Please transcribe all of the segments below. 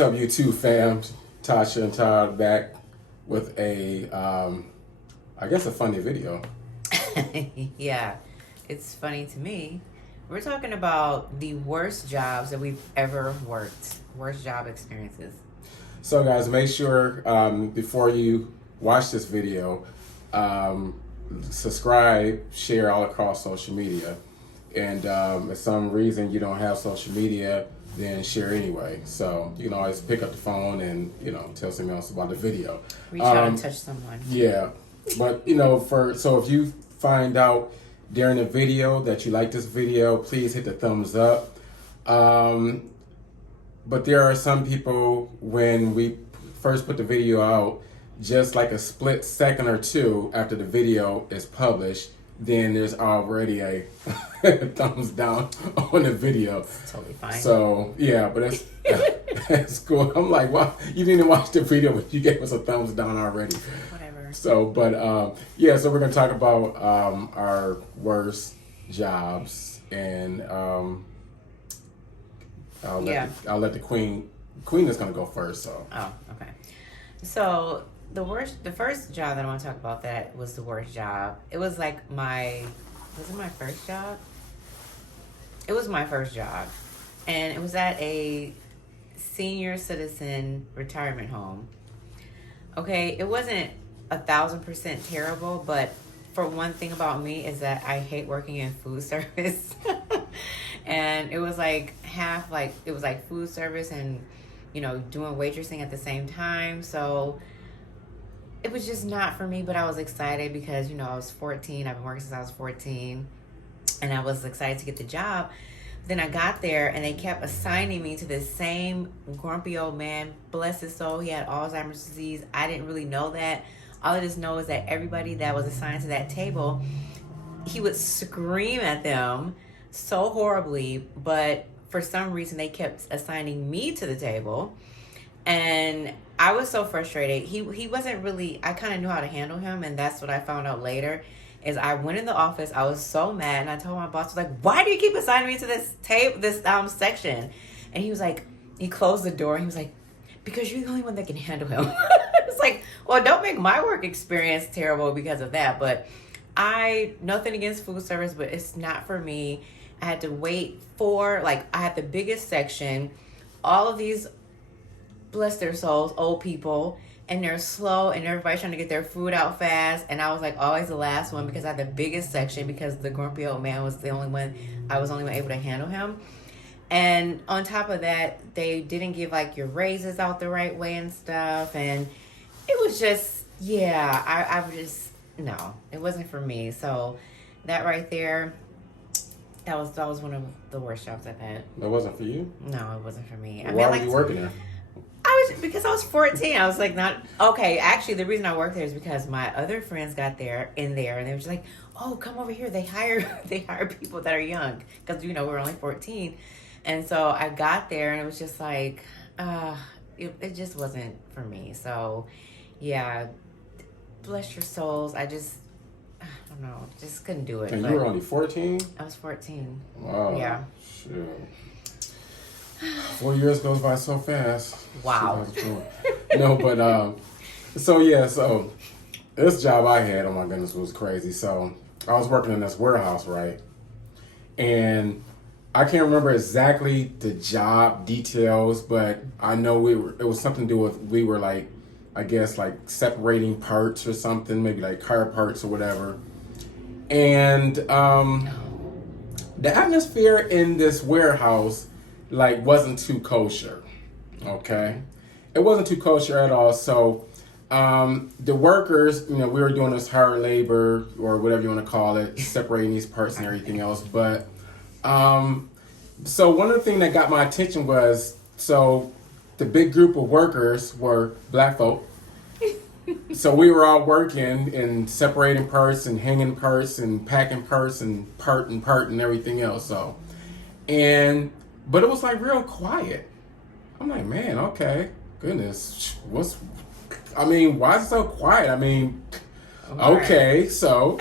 What's up, YouTube fam? Tasha and Todd back with I guess a funny video. Yeah, it's funny to me. We're talking about the worst jobs that we've ever worked, worst job experiences. So, guys, make sure before you watch this video, subscribe, share all across social media. And if some reason you don't have social media, then share anyway. So you can always pick up the phone and tell someone else about the video. Reach out and touch someone. Yeah, but so if you find out during the video that you like this video, please hit the thumbs up. But there are some people, when we first put the video out, just like a split second or two after the video is published, then there's already a thumbs down on the video. It's totally fine. So, yeah, but that's cool. I'm like, wow, you didn't watch the video, but you gave us a thumbs down already. Whatever. So, but, so we're going to talk about our worst jobs, and I'll let the queen is going to go first, so. Oh, okay. So, the first job that I want to talk about that was the worst job. It was like was it my first job? It was my first job. And it was at a senior retirement home. Okay, it wasn't 1,000% terrible, but for one thing about me is that I hate working in food service. And it was like it was like food service and, doing waitressing at the same time. So it was just not for me, but I was excited because, I was 14. I've been working since I was 14. And I was excited to get the job. Then I got there and they kept assigning me to this same grumpy old man. Bless his soul. He had Alzheimer's disease. I didn't really know that. All I just know is that everybody that was assigned to that table, he would scream at them so horribly. But for some reason, they kept assigning me to the table. And I was so frustrated. He wasn't really, I kind of knew how to handle him. And that's what I found out later is I went in the office. I was so mad. And I told my boss, I was like, why do you keep assigning me to this section? And he was like, he closed the door. And he was like, because you're the only one that can handle him. It's like, well, don't make my work experience terrible because of that. But nothing against food service, but it's not for me. I had to wait I had the biggest section. All of these, bless their souls, old people, and they're slow and everybody's trying to get their food out fast. And I was like always the last one because I had the biggest section because the grumpy old man was the only one, I was only able to handle him. And on top of that, they didn't give like your raises out the right way and stuff. And it was just, I just, no, it wasn't for me. So that right there, that was one of the worst jobs I've had. That wasn't for you? No, it wasn't for me. Why were you working there? Because I was 14. I was like, okay. Actually, the reason I worked there is because my other friends got in there, and they were just like, "Oh, come over here." They hire people that are young because we're only 14, and so I got there, and it was just like, it just wasn't for me. So, yeah, bless your souls. I don't know, just couldn't do it. And you were only 14? I was 14. Wow. Yeah. Sure. 4 years goes by so fast. Wow. No, but so this job I had, oh my goodness, was crazy. So I was working in this warehouse, right? And I can't remember exactly the job details, but I know it was something to do with, we were like, I guess like separating parts or something, maybe like car parts or whatever. And the atmosphere in this warehouse wasn't too kosher, okay? It wasn't too kosher at all. So the workers, we were doing this hard labor or whatever you want to call it, separating these parts and everything else. But so one of the things that got my attention was, so the big group of workers were black folk. So we were all working and separating parts and hanging parts and packing parts and part and everything else. So, but it was real quiet. I'm like, man, okay, goodness, why is it so quiet? Okay, so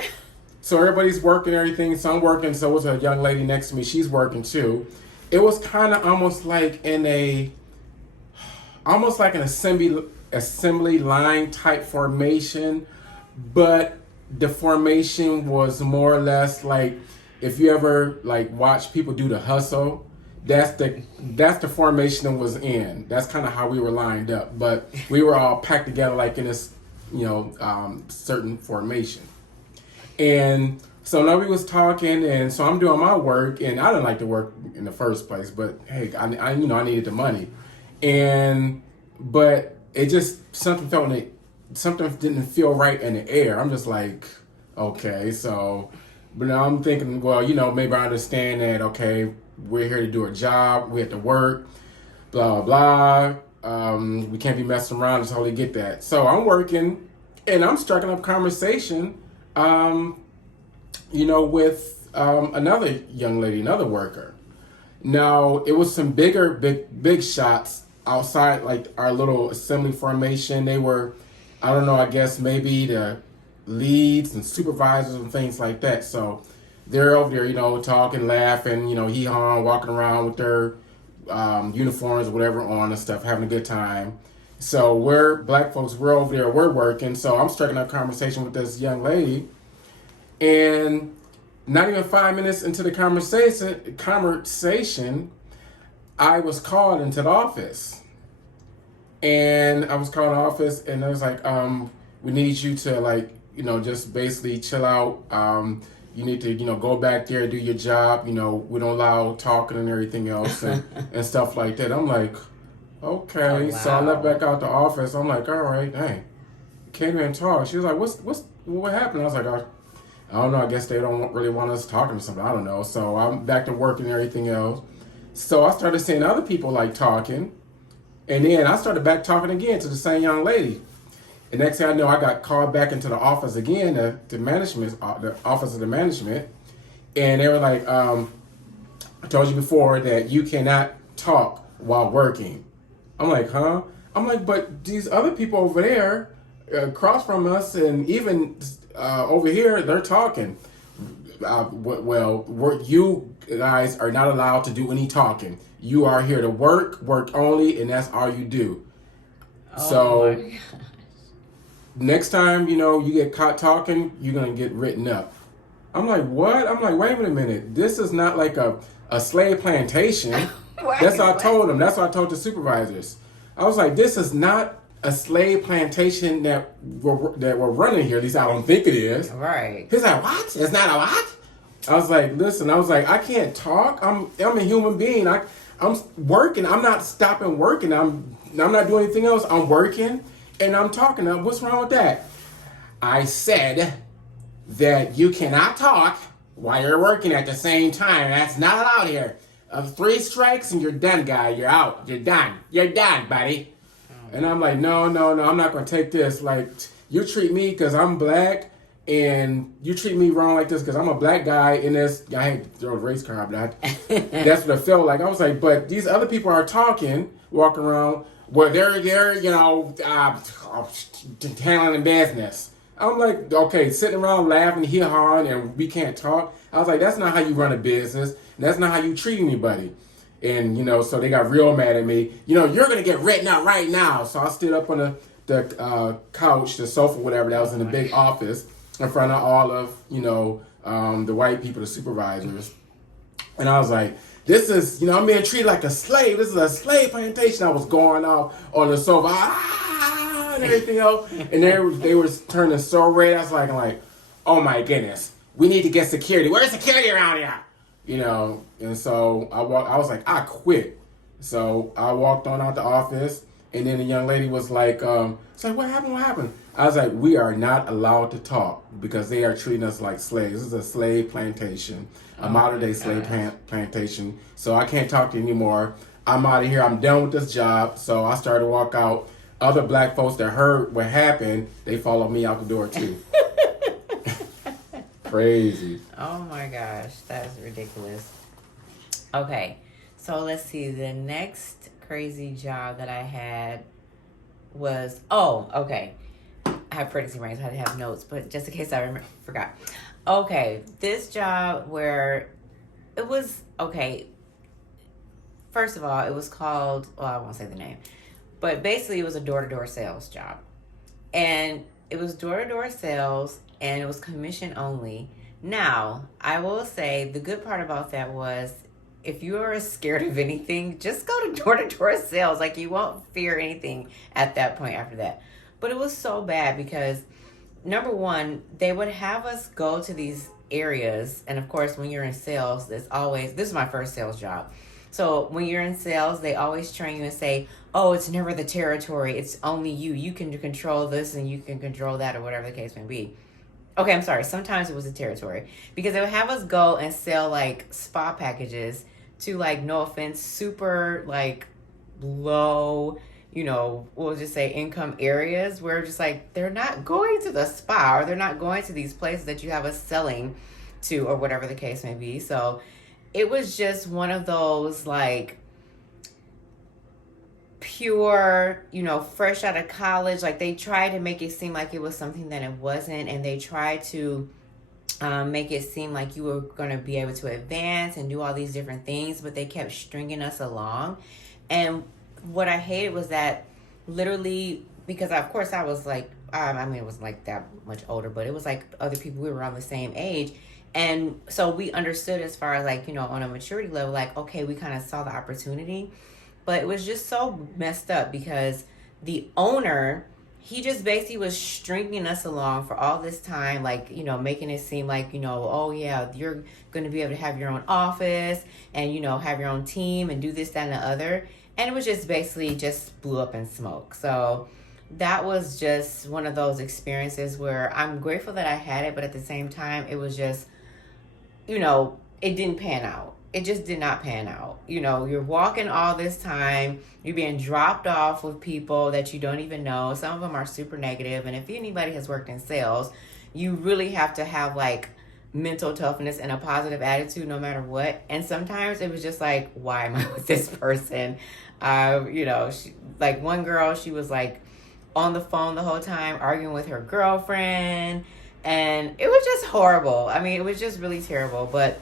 everybody's working everything. So I'm working. So was a young lady next to me. She's working too. It was kind of almost like in a, almost like an assembly line type formation, but the formation was more or less like if you ever like watch people do the hustle. That's the formation it was in. That's kind of how we were lined up, but we were all packed together like in this, certain formation. And so now we was talking, and so I'm doing my work, and I didn't like to work in the first place, but hey, I needed the money, and but it just something didn't feel right in the air. I'm just like, okay, so, but now I'm thinking, well, maybe I understand that. Okay, we're here to do a job, we have to work, blah blah. We can't be messing around. I totally get that. So I'm working, and I'm striking up conversation. With another young lady, another worker. Now, it was some big shots outside, like our little assembly formation. They were, I don't know, I guess maybe the leads and supervisors and things like that. So they're over there, talking, laughing, hee-hawing, walking around with their uniforms or whatever on and stuff, having a good time. So black folks, we're over there, we're working. So I'm striking up conversation with this young lady. And not even 5 minutes into the conversation, I was called into the office. And I was called in the office, and I was like, we need you to just basically chill out. You need to, go back there, do your job. We don't allow talking and everything else and stuff like that. I'm like, okay. Oh, wow. So I left back out the office. I'm like, all right, dang. Can't even talk. She was like, what happened? I was like, I don't know. I guess they don't really want us talking or something. I don't know. So I'm back to work and everything else. So I started seeing other people like talking. And then I started back talking again to the same young lady. And next thing I know, I got called back into the office again, the office of the management. And they were like, I told you before that you cannot talk while working. I'm like, huh? I'm like, but these other people over there across from us and even over here, they're talking. You guys are not allowed to do any talking. You are here to work only, and that's all you do. Oh, so next time, you get caught talking, you're going to get written up. I'm like, what? I'm like, wait a minute. This is not like a slave plantation. That's what I told them. That's what I told the supervisors. I was like, this is not a slave plantation that we're running here. At least I don't think it is. Right. He's like, what? It's not a what? I was like, listen. I was like, I can't talk. I'm a human being. I'm working. I'm not stopping working. I'm not doing anything else. I'm working and I'm talking. Now, what's wrong with that? I said that you cannot talk while you're working at the same time. That's not allowed here. 3 strikes and you're done, guy. You're out. You're done. You're done, buddy. And I'm like, no, I'm not going to take this. Like, you treat me because I'm black, and you treat me wrong like this because I'm a black guy in this. I hate to throw the race card, but that's what it felt like. I was like, but these other people are talking, walking around, where they're handling business. I'm like, okay, sitting around laughing, hee-hawing, and we can't talk. I was like, that's not how you run a business. That's not how you treat anybody. And, so they got real mad at me. You're going to get written out right now. So I stood up on the couch, the sofa, whatever, that was in the big office in front of all of, the white people, the supervisors. And I was like, this is, I'm being treated like a slave. This is a slave plantation. I was going off on the sofa, and everything else. And they were turning so red. I was like, oh my goodness, we need to get security. Where's security around here? And so I was like, I quit. So I walked on out the office, and then the young lady was like, it's like, what happened? I was like, we are not allowed to talk because they are treating us like slaves. This is a slave plantation, a modern day slave plantation. So I can't talk to you anymore. I'm out of here. I'm done with this job. So I started to walk out. Other black folks that heard what happened, they followed me out the door too. Crazy. Oh my gosh, that is ridiculous. Okay, so let's see. The next crazy job that I had was, okay. I have pregnancy brains, so I had to have notes, but just in case I forgot. Okay, this job where it was, okay, first of all, it was called, I won't say the name. But basically, it was a door-to-door sales job. And it was door-to-door sales, and it was commission only. Now, I will say the good part about that was if you are scared of anything, just go to door-to-door sales. Like, you won't fear anything at that point after that. But it was so bad because, number one, they would have us go to these areas. And of course, when you're in sales, this is my first sales job. So when you're in sales, they always train you and say, oh, it's never the territory. It's only you. You can control this and you can control that, or whatever the case may be. Okay, I'm sorry. Sometimes it was the territory because they would have us go and sell like spa packages to, like, no offense, super like low, we'll just say income areas where just like they're not going to the spa, or they're not going to these places that you have us selling to, or whatever the case may be. So it was just one of those, like, pure, fresh out of college. Like, they tried to make it seem like it was something that it wasn't, and they tried to make it seem like you were going to be able to advance and do all these different things, but they kept stringing us along. And what I hated was that, literally, because of course I was like, it wasn't like that much older, but it was like other people, we were around the same age. And so we understood, as far as like, on a maturity level, like, okay, we kind of saw the opportunity, but it was just so messed up because the owner, he just basically was stringing us along for all this time, like, making it seem like, oh yeah, you're going to be able to have your own office and, have your own team and do this, that, and the other. And it was just basically just blew up in smoke. So that was just one of those experiences where I'm grateful that I had it, but at the same time, it was just, it didn't pan out. It just did not pan out. You're walking all this time, you're being dropped off with people that you don't even know. Some of them are super negative. And if anybody has worked in sales, you really have to have like mental toughness and a positive attitude no matter what. And sometimes it was just like, why am I with this person? Like one girl, she was like on the phone the whole time arguing with her girlfriend, and it was just horrible. I mean, it was just really terrible. But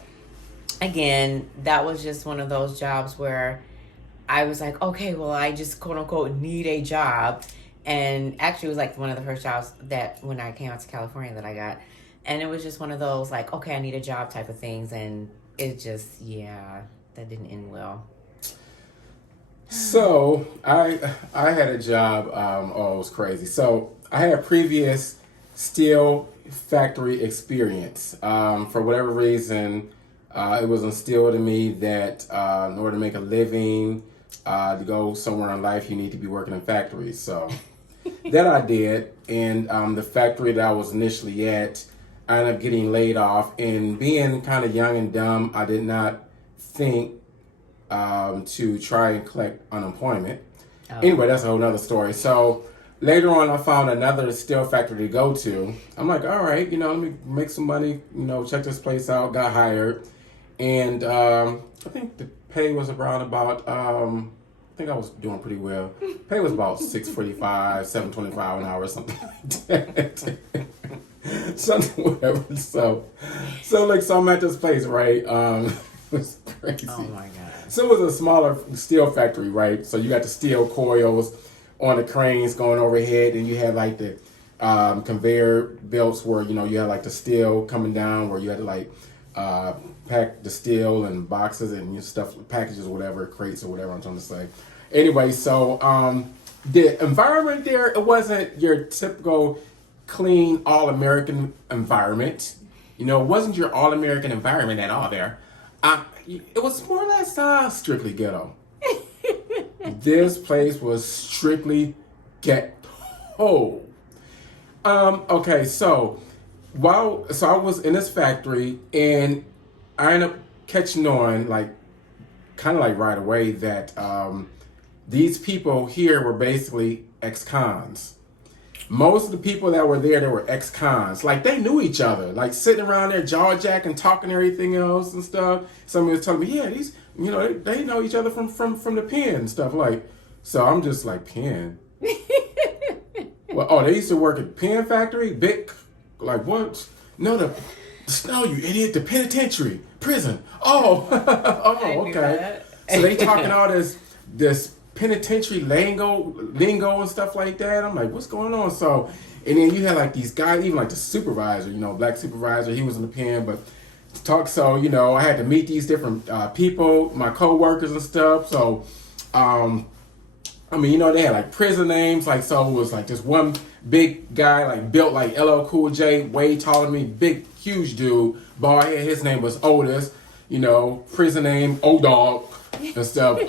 again, that was just one of those jobs where I was like, okay, well, I just quote unquote need a job. And actually, it was like one of the first jobs that when I came out to California that I got. And it was just one of those like, okay, I need a job type of things. And it just, that didn't end well. So I had a job. It was crazy. So I had a previous steel factory experience. For whatever reason, it was instilled in me that in order to make a living, to go somewhere in life, you need to be working in factories. So that I did. And the factory that I was initially at, I ended up getting laid off. And being kind of young and dumb, I did not think to try and collect unemployment. Oh. Anyway, that's a whole nother story. So later on, I found another steel factory to go to. I'm like, all right, let me make some money, check this place out, got hired. And I think the pay was around about, I think I was doing pretty well. Pay was about $6.45, $7.25 an hour or something like that. Something, whatever. So I'm at this place, right? It was crazy. Oh my God. So it was a smaller steel factory, right? So you got the steel coils on the cranes going overhead, and you had like the conveyor belts where, you had like the steel coming down where you had to like pack the steel in boxes and your stuff, packages or whatever, crates or whatever I'm trying to say. Anyway, so the environment there, it wasn't your typical clean, all-American environment. It wasn't your all-American environment at all there. It was more or less strictly ghetto. This place was strictly ghetto. Okay, so I was in this factory, and I ended up catching on, like, kind of like right away that these people here were basically ex-cons. Most of the people that were there, they were ex-cons. Like, they knew each other. Like, sitting around there, jaw-jacking, talking everything else and stuff. Somebody was telling me, yeah, these, they know each other from the pen and stuff. Like, so I'm just like, pen? Well, they used to work at the pen factory? Big, like, what? No, you idiot, the penitentiary, prison. Oh, okay. So they talking all this penitentiary lingo and stuff like that. I'm like, what's going on? So, and then you had like these guys, even like the supervisor, black supervisor, he was in the pen, but talk. So, I had to meet these different people, my coworkers and stuff. So, they had like prison names. Like, so it was like this one big guy, like built like LL Cool J, way taller than me, big, huge dude, bald head. His name was Otis. Prison name O-Dog and stuff.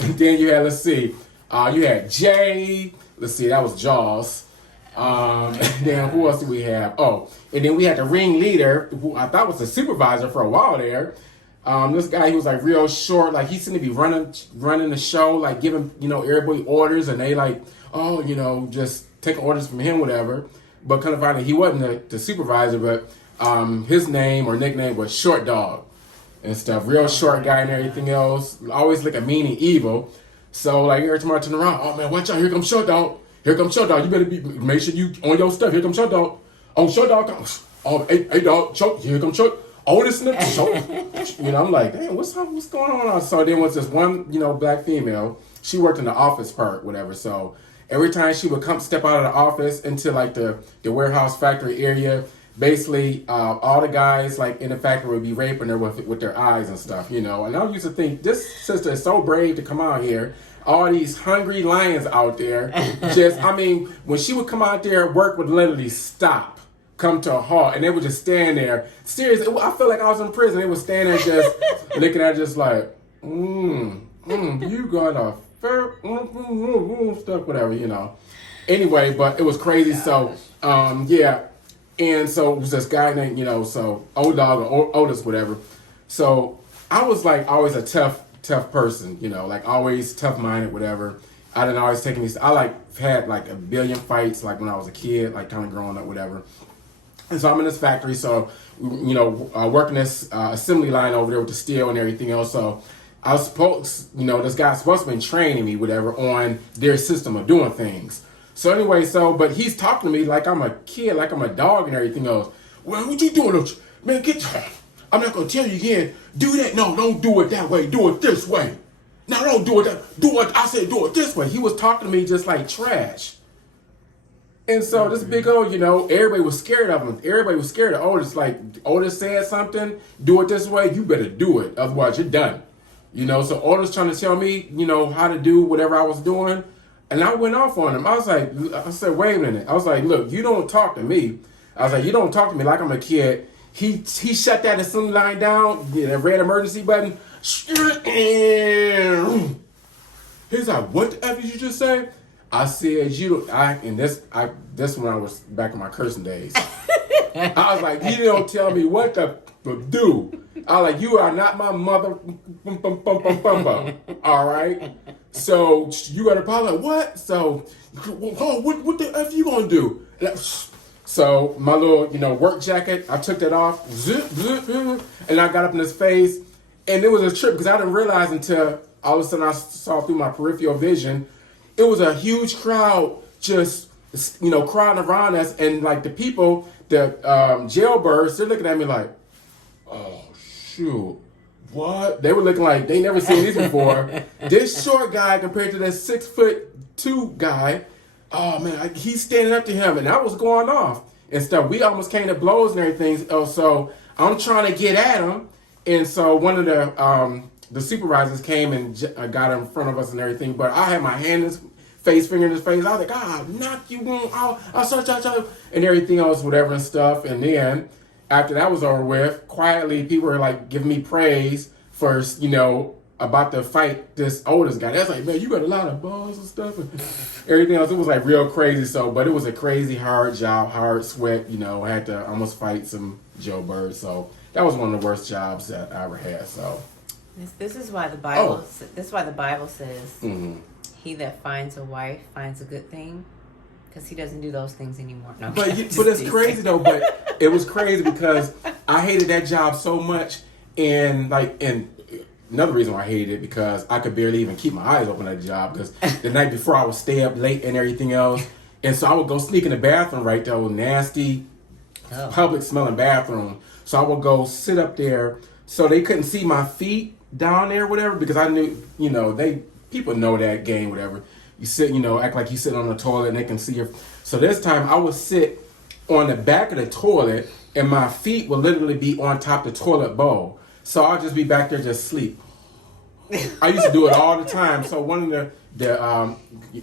And then you had, you had Jay. Let's see, that was Jaws. And then who else do we have? Oh, and then we had the ringleader, who I thought was the supervisor for a while there. This guy, he was like real short, like he seemed to be running the show, like giving, everybody orders, and they like, just taking orders from him, whatever. But kind of find out he wasn't the supervisor, but his name or nickname was Short Dog and stuff. Real short guy and everything else. Always looking mean and evil. So like every time I turn around, oh man, watch out, here comes Short Dog. Here comes Short Dog. You better make sure you on your stuff. Here comes Short Dog. Oh, Short Dog comes. Oh, hey dog, Short. Here comes Short. Oh, this nigga Short. I'm like, damn, what's going on? So then was this one, black female. She worked in the office part, whatever. So every time she would step out of the office into like the warehouse factory area, basically all the guys like in the factory would be raping her with their eyes and stuff, And I used to think, this sister is so brave to come out here. All these hungry lions out there. When she would come out there, work would literally stop, come to a halt, and they would just stand there. Seriously, I feel like I was in prison. They would stand there just looking at it just like, you got a fair stuff, whatever, Anyway, but it was crazy. So, yeah. And so it was this guy named, so O-Dog or Otis, whatever. So I was like always a tough person, like always tough-minded, whatever. I didn't always take these. I like had like a billion fights, like when I was a kid, like kind of growing up, whatever. And so I'm in this factory, so working this assembly line over there with the steel and everything else. So I was supposed, this guy's supposed to be training me, whatever, on their system of doing things. So anyway, but he's talking to me like I'm a kid, like I'm a dog and everything else. Well, what you doing? Man, I'm not going to tell you again. Do that. No, don't do it that way. Do it this way. No, don't do it that. Do it. I said do it this way. He was talking to me just like trash. And so this big old, everybody was scared of him. Everybody was scared of Otis. Like, Otis said something, do it this way, you better do it. Otherwise, you're done. So Otis trying to tell me, how to do whatever I was doing. And I went off on him. I said, wait a minute. I was like, look, you don't talk to me. I was like, you don't talk to me like I'm a kid. He shut that assembly line down, the red emergency button. He's like, what the F did you just say? I said, this when I was back in my cursing days. I was like, you don't tell me what to do. I was like, you are not my mother. All right? So you got a problem? Like, what? So, what the F you gonna do? So my little, work jacket, I took that off, zip, and I got up in his face, and it was a trip because I didn't realize until all of a sudden I saw through my peripheral vision, it was a huge crowd just, crowding around us, and like the people, the jailbirds, they're looking at me like, oh shoot, what? They were looking like they never seen this before. This short guy compared to that 6'2" guy. Oh man, he's standing up to him, and I was going off and stuff. We almost came to blows and everything. So I'm trying to get at him, and so one of the supervisors came and got in front of us and everything. But I had my hand in his face, finger in his face. I was like, I'll knock you on, I'll start, and everything else, whatever and stuff. And then after that was over with, quietly people were like giving me praise for about to fight this Otis guy. That's like, man, you got a lot of balls and stuff and everything else. It was like real crazy. So, but it was a crazy hard job, hard sweat. I had to almost fight some jailbirds. So that was one of the worst jobs that I ever had. So this is why the Bible. This is why the Bible says, "He that finds a wife finds a good thing," because he doesn't do those things anymore. No, but it's crazy though. But it was crazy because I hated that job so much, and another reason why I hated it because I could barely even keep my eyes open at the job because the night before I would stay up late and everything else. And so I would go sneak in the bathroom right there, nasty, public smelling bathroom. So I would go sit up there so they couldn't see my feet down there, whatever, because I knew, people know that game, whatever. You sit, act like you sit on the toilet and they can see your. So this time I would sit on the back of the toilet and my feet would literally be on top of the toilet bowl. So I'll just be back there just sleep. I used to do it all the time. So one of the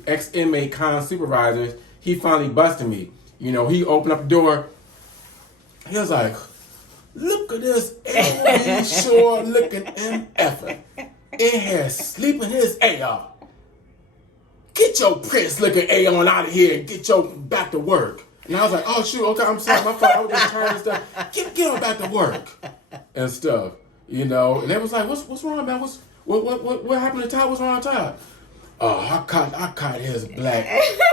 ex-inmate con supervisors, he finally busted me. He opened up the door. He was like, look at this LB Shore looking MFer in here sleeping his A off. Get your Prince looking A on out of here and get your back to work. And I was like, oh shoot, okay, I'm sorry, my fault. I was just trying to stuff. Get on back to work and stuff. And they was like, what's wrong, man? What happened to Todd? What's wrong with Todd? I caught his black,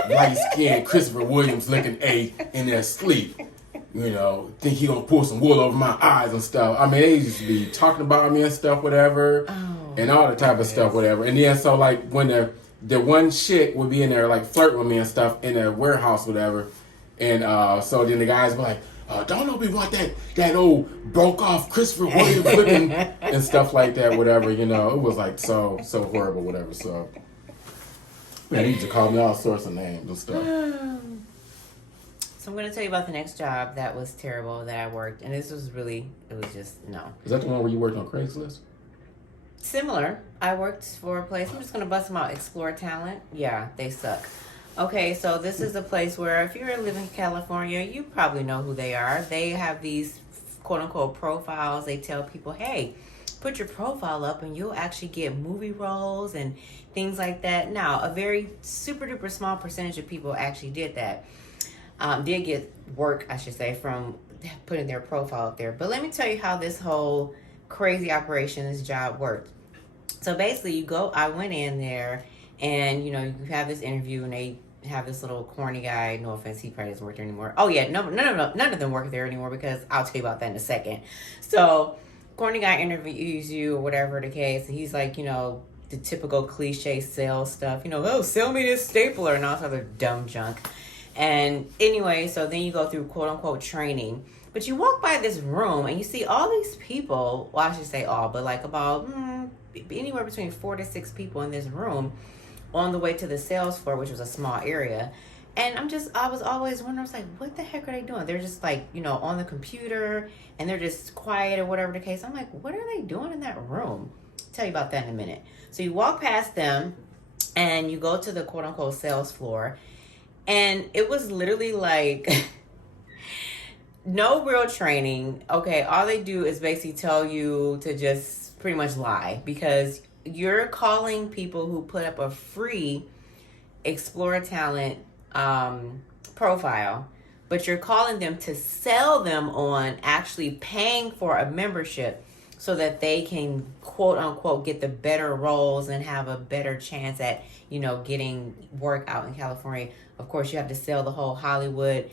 light-skinned Christopher Williams looking A in their sleep. Think he gonna pull some wool over my eyes and stuff. I mean, they used to be talking about me and stuff, whatever, and all the type of stuff, whatever. And then so like when the one chick would be in there like flirting with me and stuff in the warehouse, whatever, and so then the guys were like, don't nobody want that old broke off Christopher Williams looking and stuff like that, whatever. It was like so horrible, whatever. So man, they used to call me all sorts of names and stuff. So I'm going to tell you about the next job that was terrible that I worked. And this was just, no. Is that the one where you worked on Craigslist? Similar. I worked for a place, I'm just going to bust them out, Explore Talent. Yeah, they suck. Okay, so this is a place where if you're living in California, you probably know who they are. They have these quote-unquote profiles. They tell people, hey, put your profile up and you'll actually get movie roles and things like that. Now, a very super-duper small percentage of people actually did that. Did get work, I should say, from putting their profile up there. But let me tell you how this whole crazy operation, this job worked. So basically, I went in there and, you have this interview and they have this little corny guy. No offense, he probably doesn't work there anymore. Oh, yeah, no, none of them work there anymore because I'll tell you about that in a second. So, corny guy interviews you or whatever the case. And he's like, the typical cliche sales stuff. Oh, sell me this stapler and all this other dumb junk. And anyway, so then you go through quote unquote training, but you walk by this room and you see all these people. Well, I should say all, but like about anywhere between 4 to 6 people in this room on the way to the sales floor, which was a small area. And I was always wondering, I was like, what the heck are they doing? They're just like, on the computer and they're just quiet or whatever the case. I'm like, what are they doing in that room? I'll tell you about that in a minute. So you walk past them and you go to the quote unquote sales floor. And it was literally like no real training. Okay, all they do is basically tell you to just pretty much lie because you're calling people who put up a free Explore Talent profile, but you're calling them to sell them on actually paying for a membership so that they can quote unquote get the better roles and have a better chance at, getting work out in California. Of course, you have to sell the whole Hollywood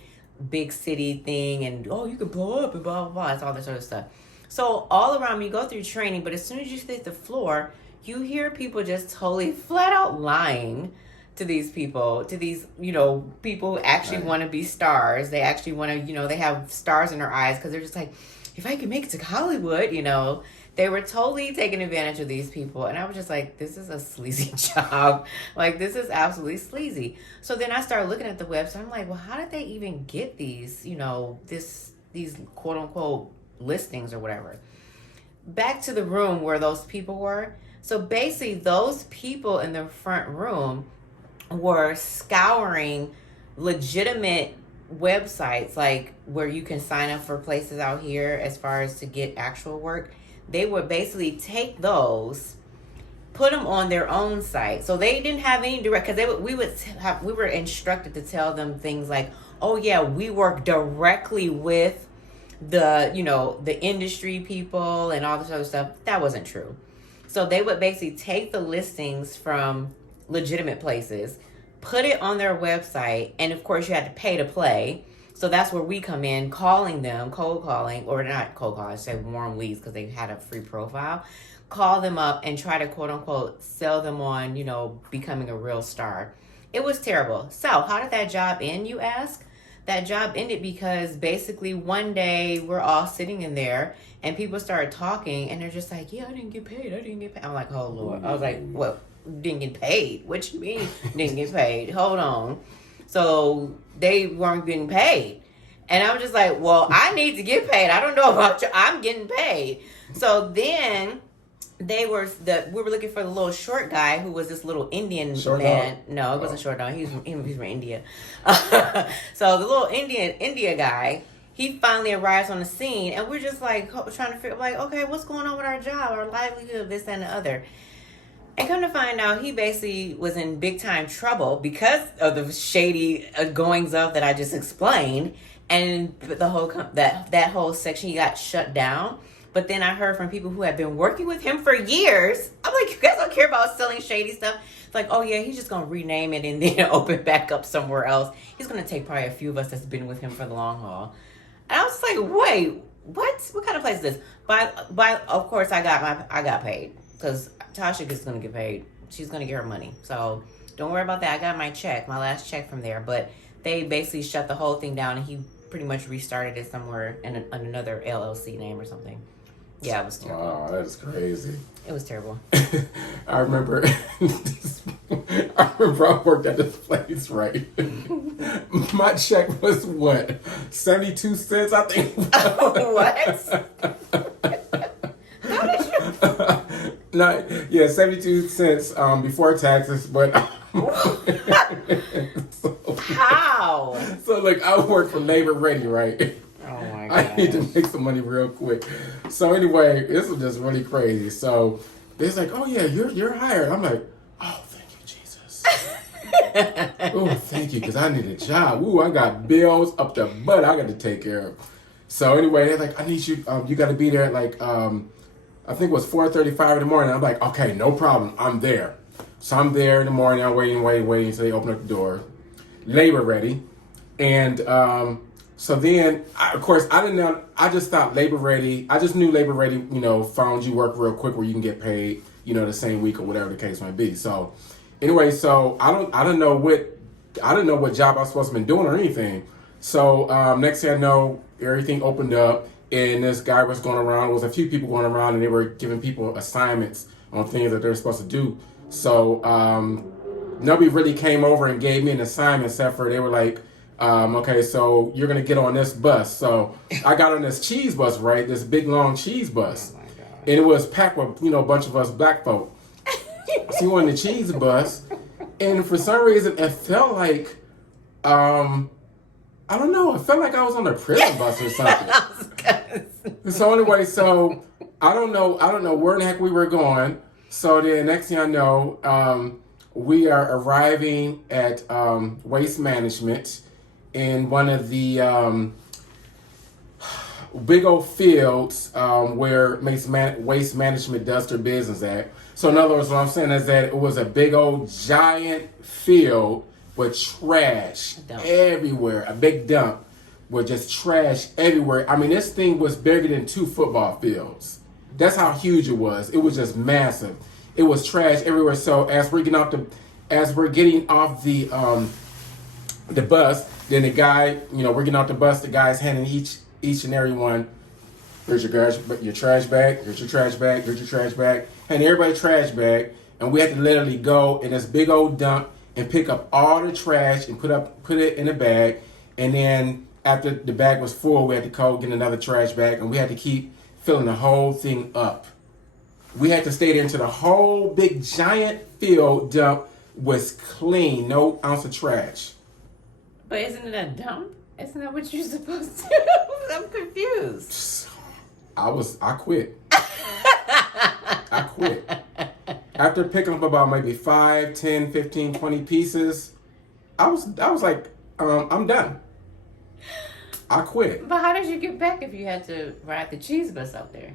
big city thing and, you can blow up and blah, blah, blah. It's all that sort of stuff. So all around you go through training, but as soon as you hit the floor, you hear people just totally flat out lying to these people, people who actually want to be stars. They actually want to, they have stars in their eyes because they're just like, if I can make it to Hollywood, they were totally taking advantage of these people. And I was just like, this is a sleazy job. Like, this is absolutely sleazy. So then I started looking at the website. I'm like, well, how did they even get these, these quote unquote listings or whatever? Back to the room where those people were. So basically those people in the front room were scouring legitimate websites, like where you can sign up for places out here as far as to get actual work. They would basically take those, put them on their own site. So they didn't have any direct, because we were instructed to tell them things like, oh yeah, we work directly with the industry people and all this other stuff. That wasn't true. So they would basically take the listings from legitimate places, put it on their website, and of course you had to pay to play. So that's where we come in, calling them, cold calling, or not cold calling, I say warm leads because they had a free profile. Call them up and try to quote unquote sell them on, becoming a real star. It was terrible. So how did that job end, you ask? That job ended because basically one day we're all sitting in there and people started talking and they're just like, yeah, I didn't get paid. I'm like, oh Lord. I was like, didn't get paid. What you mean didn't get paid? Hold on. So they weren't getting paid. And I'm just like, well, I need to get paid. I don't know about you. I'm getting paid. So then we were looking for the little short guy who was this little Indian Short man. dog? No, it wasn't short dog. He's from India. So the little India guy, he finally arrives on the scene, and we're just like trying to figure, like, okay, what's going on with our job, our livelihood, this, that, and the other. And come to find out, he basically was in big time trouble because of the shady goings of that I just explained, and the whole that whole section, he got shut down. But then I heard from people who have been working with him for years. I'm like, you guys don't care about selling shady stuff. It's like, oh yeah, he's just gonna rename it and then open back up somewhere else. He's gonna take probably a few of us that's been with him for the long haul. And I was like, wait, what? What kind of place is this? But of course, I got paid because Tasha is gonna get paid. She's gonna get her money. So don't worry about that. I got my last check from there. But they basically shut the whole thing down, and he pretty much restarted it somewhere in another LLC name or something. Yeah, it was terrible. Wow, that's crazy. It was terrible. I remember I worked at this place, right? My check was what? 72 cents, I think. What? How did you? No, yeah, 72 cents before taxes, but How? So like I work for Labor Ready, right? Oh my god. I need to make some money real quick. So anyway, this was just really crazy. So it's like, oh yeah, you're hired. I'm like, oh thank you, Jesus. Oh thank you, because I need a job. Ooh, I got bills up the butt I got to take care of. So anyway, they're like, I need you. You got to be there at like I think it was 4:35 in the morning. I'm like, okay, no problem. I'm there. So I'm there in the morning. I'm waiting until they open up the door. Labor Ready, and so then, of course, I didn't know. I just thought Labor Ready. I just knew Labor Ready, found you work real quick where you can get paid, the same week or whatever the case might be. So, anyway, so I didn't know what job I was supposed to be doing or anything. So next thing I know, everything opened up, and this guy was going around. There was a few people going around, and they were giving people assignments on things that they're supposed to do. So nobody really came over and gave me an assignment, except for they were like, okay, so you're going to get on this bus. So I got on this cheese bus, right? This big, long cheese bus. Oh my god. And it was packed with, a bunch of us black folk. So we were on the cheese bus. And for some reason, it felt like, I don't know, it felt like I was on a prison bus or something. So anyway, I don't know where in the heck we were going. So then next thing I know, we are arriving at Waste Management in one of the big old fields where Waste Management does their business at. So in other words, what I'm saying is that it was a big old giant field with trash everywhere, a big dump with just trash everywhere. I mean, this thing was bigger than 2 football fields. That's how huge it was. It was just massive. It was trash everywhere. So as we're getting off the bus, then the guy, we're getting off the bus. The guy's handing each and every one. Here's your trash bag. Here's your trash bag. Here's your trash bag. And everybody trash bag. And we had to literally go in this big old dump and pick up all the trash and put it in a bag. And then after the bag was full, we had to go get another trash bag, and we had to keep filling the whole thing up. We had to stay there until the whole big giant field dump was clean, no ounce of trash. But isn't it a dump? Isn't that what you're supposed to do? I'm confused. I quit. I quit. After picking up about maybe 5, 10, 15, 20 pieces, I was like, I'm done. I quit. But how did you get back if you had to ride the cheese bus out there?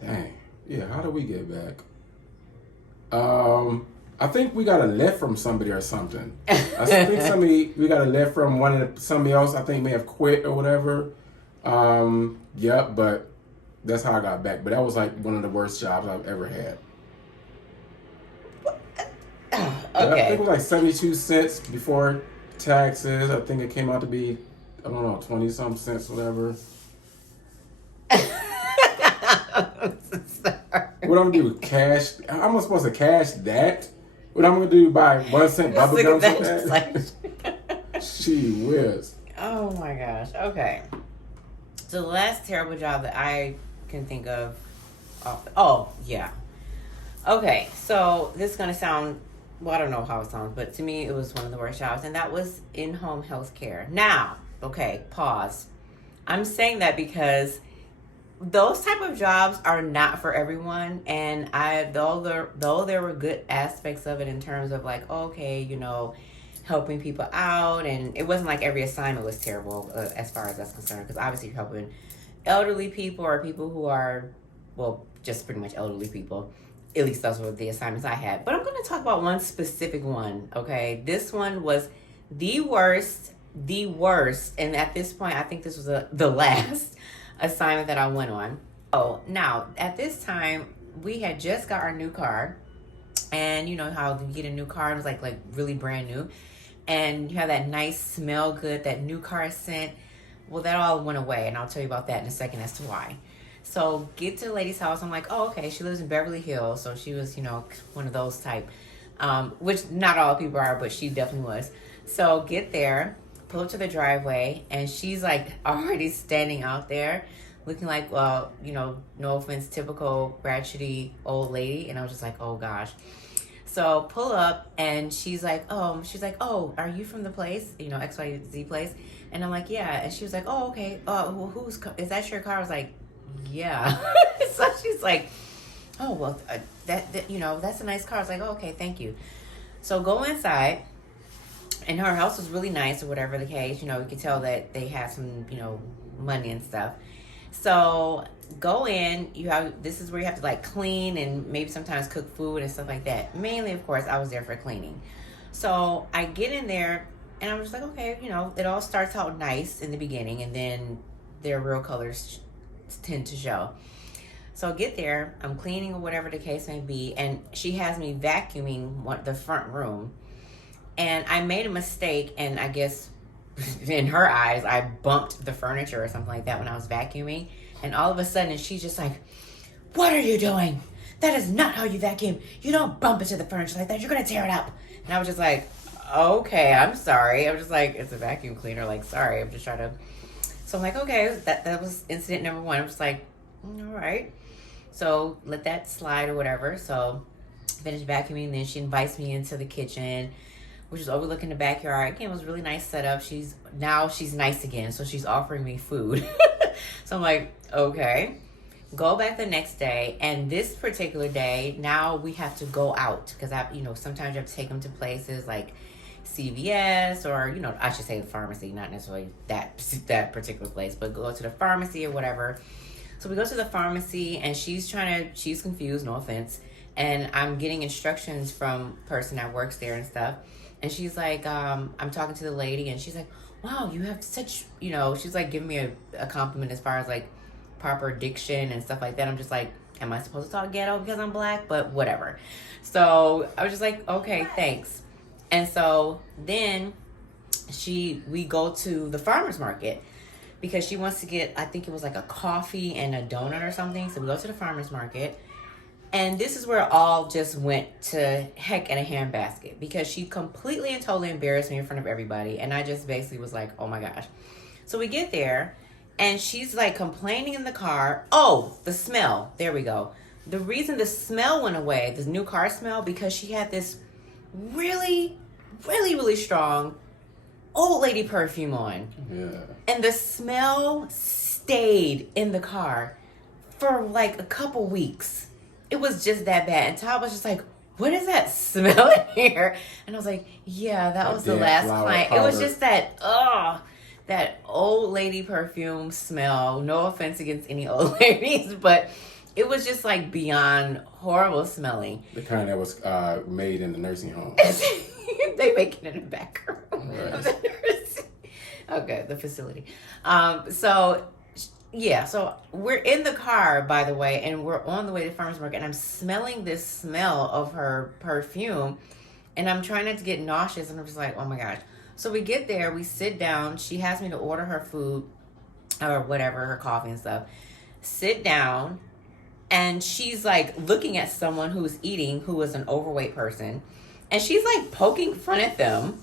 Dang. Yeah, how do we get back? I think we got a lift from somebody or something. I think we got a lift from somebody else. I think may have quit or whatever. Yep, but that's how I got back. But that was like one of the worst jobs I've ever had. Okay. I think it was like 72 cents before taxes. I think it came out to be, I don't know, 20-something cents, whatever. What I'm gonna do? Cash? How am I supposed to cash that? What I'm gonna do? Buy 1 cent bubble Look gum at for that, that? just like- She whiz. Oh my gosh. Okay. So the last terrible job that I can think of. Oh yeah. Okay. So this is gonna sound. Well, I don't know how it sounds, but to me, it was one of the worst jobs, and that was in-home health care. Now, okay, pause. I'm saying that because those type of jobs are not for everyone, and though there were good aspects of it in terms of like, okay, you know, helping people out, and it wasn't like every assignment was terrible as far as that's concerned, because obviously you're helping elderly people or people who are, well, just pretty much elderly people. At least those were the assignments I had. But I'm going to talk about one specific one, okay? This one was the worst, and at this point, I think this was the last assignment that I went on. Oh, now, at this time, we had just got our new car, and you know how you get a new car, it was like really brand new, and you have that nice smell good, that new car scent. Well, that all went away, and I'll tell you about that in a second as to why. So get to the lady's house. I'm like, oh, okay. She lives in Beverly Hills. So she was, you know, one of those type, which not all people are, but she definitely was. So get there, pull up to the driveway, and she's like already standing out there looking like, well, you know, no offense, typical ratchety old lady. And I was just like, oh gosh. So pull up, and she's like, oh, are you from the place, you know, XYZ place? And I'm like, yeah. And she was like, oh, okay. Well, is that your car? I was like, yeah. So she's like, oh, well, that you know, that's a nice car. I was like, oh, okay, thank you. So go inside, and her house was really nice or whatever the case. You know, you could tell that they had some, you know, money and stuff. So go in, this is where you have to like clean and maybe sometimes cook food and stuff like that. Mainly, of course, I was there for cleaning. So I get in there, and I'm just like, okay, you know, it all starts out nice in the beginning, and then their real colors tend to show. So get there, I'm cleaning or whatever the case may be, and she has me vacuuming the front room. And I made a mistake, and I guess in her eyes, I bumped the furniture or something like that when I was vacuuming. And all of a sudden, she's just like, what are you doing? That is not how you vacuum. You don't bump into the furniture like that. You're going to tear it up. And I was just like, okay, I'm sorry. I was just like, it's a vacuum cleaner. Like, sorry, I'm just trying to. So I'm like, okay, that was incident number one. I'm just like, all right. So let that slide or whatever. So finish vacuuming. Then she invites me into the kitchen, which is overlooking the backyard. Again, it was a really nice setup. She's nice again. So she's offering me food. So I'm like, okay. Go back the next day. And this particular day, now we have to go out. Because, sometimes you have to take them to places like CVS or, I should say the pharmacy, not necessarily that particular place, but go to the pharmacy or whatever. So we go to the pharmacy, and she's confused, no offense, and I'm getting instructions from person that works there and stuff. And she's like, I'm talking to the lady, and she's like, wow, you have such, she's like giving me a compliment as far as like proper diction and stuff like that. I'm just like, am I supposed to talk ghetto because I'm black? But whatever. So I was just like, okay, thanks. And so then we go to the farmer's market because she wants to get, I think it was like a coffee and a donut or something. So we go to the farmer's market, and this is where it all just went to heck in a handbasket because she completely and totally embarrassed me in front of everybody. And I just basically was like, oh my gosh. So we get there, and she's like complaining in the car. Oh, the smell. There we go. The reason the smell went away, this new car smell, because she had this really, really, really strong old lady perfume on. Yeah. And the smell stayed in the car for like a couple weeks. It was just that bad. And Todd was just like, what is that smell in here? And I was like, yeah, that was the last client. Powder. It was just that old lady perfume smell. No offense against any old ladies, but it was just like beyond horrible smelling. The kind that was made in the nursing home. They make it in the back room. Right. Okay, the facility. So we're in the car, by the way, and we're on the way to farmer's market, and I'm smelling this smell of her perfume, and I'm trying not to get nauseous, and I'm just like, oh my gosh. So we get there, we sit down, she has me to order her food, or whatever, her coffee and stuff. Sit down, and she's like looking at someone who's eating, who was an overweight person, and she's like poking fun at them.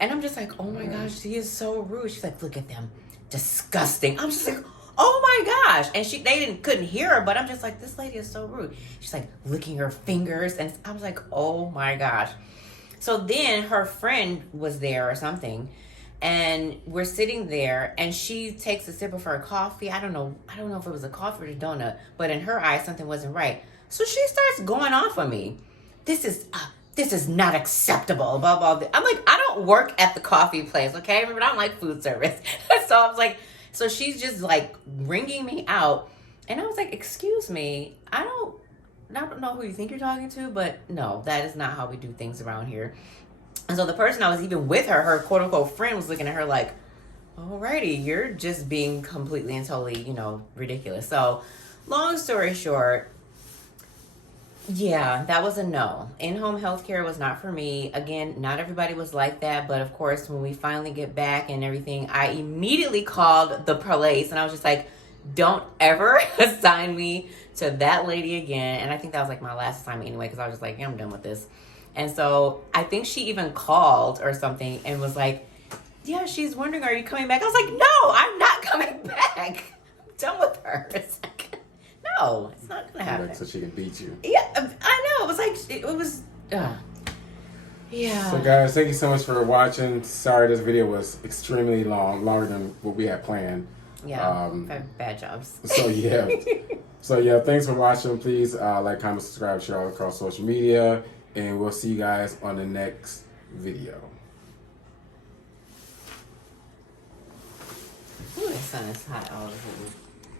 And I'm just like, oh my gosh, she is so rude. She's like, look at them, disgusting. I'm just like, oh my gosh. And couldn't hear her, but I'm just like, this lady is so rude. She's like licking her fingers, and I was like, oh my gosh. So then her friend was there or something, and we're sitting there, and she takes a sip of her coffee. I don't know if it was a coffee or a donut, but in her eyes something wasn't right. So she starts going off on me. This is not acceptable, blah, blah, blah. I'm like, I don't work at the coffee place, okay? Remember, I don't like food service. So I was like, so she's just like ringing me out. And I was like, excuse me, I don't know who you think you're talking to, but no, that is not how we do things around here. And so the person I was even with her quote unquote friend, was looking at her like, alrighty, you're just being completely and totally, ridiculous. So long story short, yeah, that was a no. In-home healthcare was not for me. Again, not everybody was like that, but of course, when we finally get back and everything, I immediately called the police, and I was just like, don't ever assign me to that lady again. And I think that was like my last assignment anyway, because I was just like, yeah, I'm done with this. And so I think she even called or something and was like, yeah, she's wondering, are you coming back? I was like, no, I'm not coming back. I'm done with her. It's like, no, it's not gonna happen. So she can beat you. Yeah, I know. It was like, it was, yeah. So guys, thank you so much for watching. Sorry this video was extremely long, longer than what we had planned. Yeah, bad jobs. So yeah. Thanks for watching. Please like, comment, subscribe, share all across social media. And we'll see you guys on the next video. Ooh, the sun is hot all over.